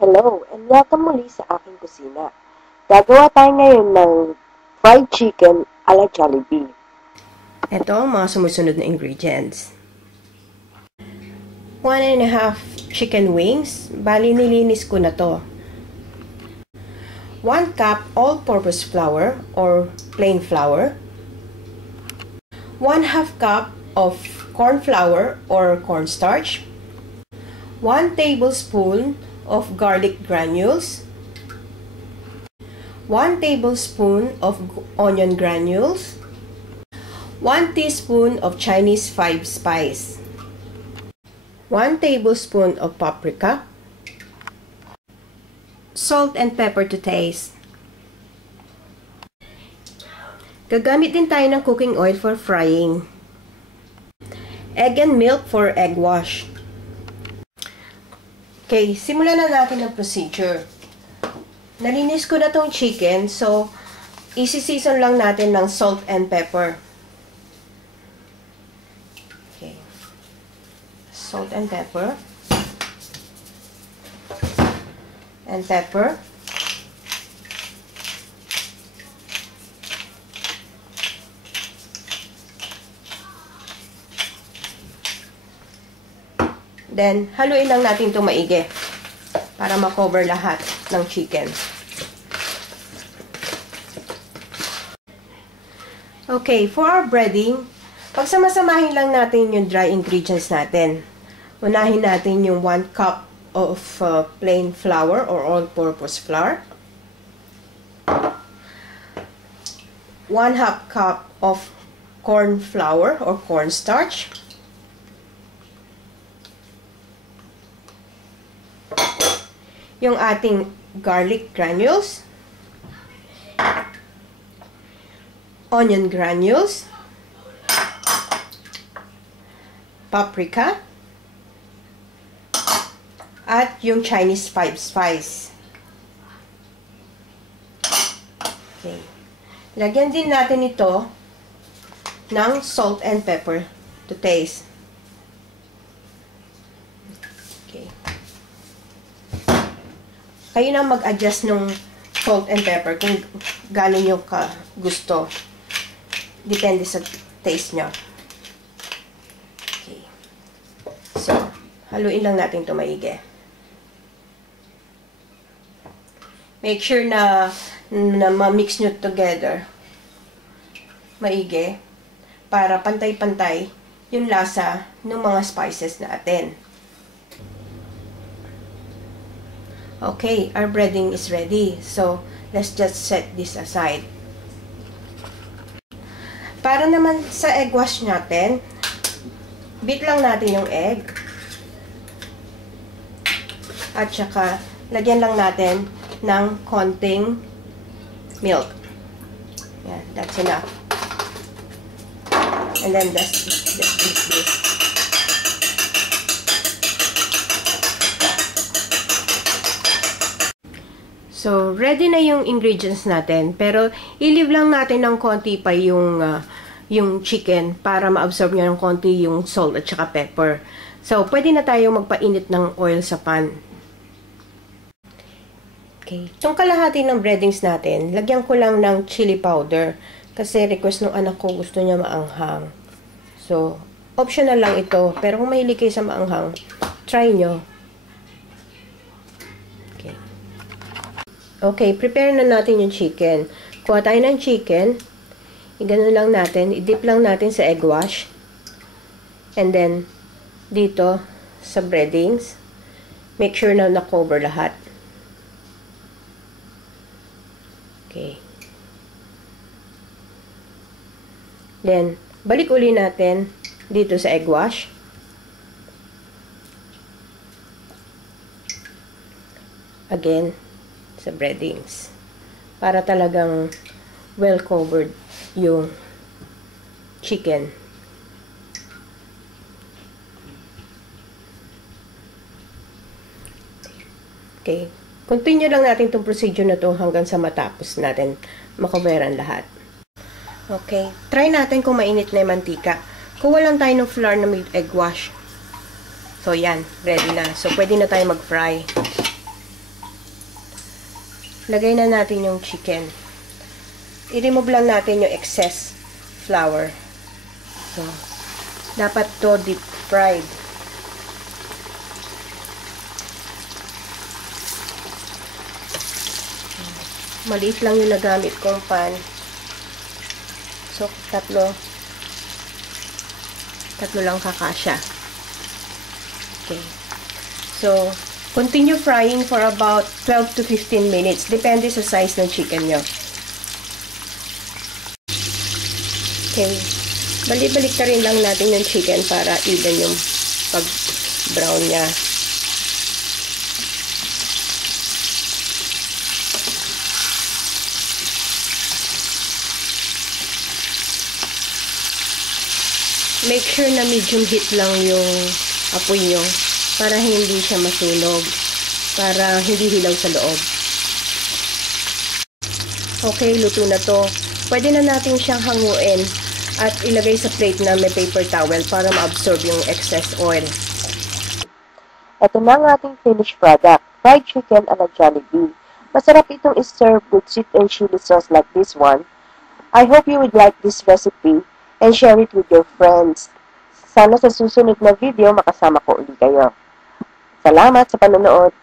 Hello, and welcome muli sa aking kusina. Gagawa tayo ngayon ng fried chicken a la Jollibee. Ito ang mga sumusunod na ingredients. 1½ chicken wings. Bali, nilinis ko na to. 1 cup all-purpose flour or plain flour. 1/2 cup of corn flour or cornstarch. 1 tablespoon of garlic granules. 1 tablespoon of onion granules. 1 teaspoon of Chinese 5 spice. 1 tablespoon of paprika. Salt and pepper to taste. Gagamit din tayo ng cooking oil for frying. Egg and milk for egg wash. Okay, simulan na natin ang procedure. Nalinis ko na tong chicken, so isi-season lang natin ng salt and pepper. Okay. Salt and pepper. And pepper. Then, haluin lang natin ito maigi para ma-cover lahat ng chicken. Okay, for our breading, pagsamasamahin lang natin yung dry ingredients natin. Unahin natin yung 1 cup of plain flour or all-purpose flour. 1/2 cup of corn flour or cornstarch. Yung ating garlic granules, onion granules, paprika, at yung Chinese 5 spice. Okay. Lagyan din natin ito ng salt and pepper to taste. Okay. Kayo na mag-adjust ng salt and pepper kung gaano nyo ka gusto. Depende sa taste nyo. Okay. So, haluin lang natin ito maigi. Make sure na ma-mix nyo together maigi para pantay-pantay yung lasa ng mga spices natin. Okay, our breading is ready. So, let's just set this aside. Para naman sa egg wash natin, beat lang natin yung egg. At saka, lagyan lang natin ng konting milk. Yan, that's enough. And then, just beat this. So, ready na yung ingredients natin, pero i-leave lang natin ng konti pa yung chicken para ma-absorb niya ng konti yung salt at saka pepper. So, pwede na tayo magpainit ng oil sa pan. Okay. Itong kalahati ng breadings natin, lagyan ko lang ng chili powder kasi request ng anak ko, gusto niya maanghang. So, optional lang ito, pero kung mahilig kayo sa maanghang, try nyo. Okay, prepare na natin yung chicken. Kuha tayo ng chicken. I-ganon lang natin. I-dip lang natin sa egg wash. And then, dito, sa breadings, make sure na na-cover lahat. Okay. Then, balik uli natin dito sa egg wash. Again, sa breadings para talagang well covered yung chicken. Okay, continue lang natin itong procedure na to hanggang sa matapos natin makoveran lahat. Okay, try natin kung mainit na yung mantika. Kuha lang tayo ng flour na may egg wash. So yan, ready na. So pwede na tayo mag-fry. lagay na natin yung chicken. I-remove lang natin yung excess flour. So, dapat to deep fried. Maliit lang yung nagamit kong pan. So, tatlo lang kakasya. Okay. So, continue frying for about 12 to 15 minutes. Depende sa size ng chicken nyo. Okay. Balik-balik ka rin lang natin yung chicken para even yung pag-brown niya. Make sure na medium heat lang yung apoy nyo para hindi siya masunog, para hindi hilaw sa loob. Okay, luto na to. Pwede na natin siyang hanguin at ilagay sa plate na may paper towel para ma-absorb yung excess oil. Ito na ang ating finished product, fried chicken a la Jollibee. Masarap itong is-serve with sweet and chili sauce like this one. I hope you would like this recipe and share it with your friends. Sana sa susunod na video makasama ko ulit kayo. Salamat sa panonood!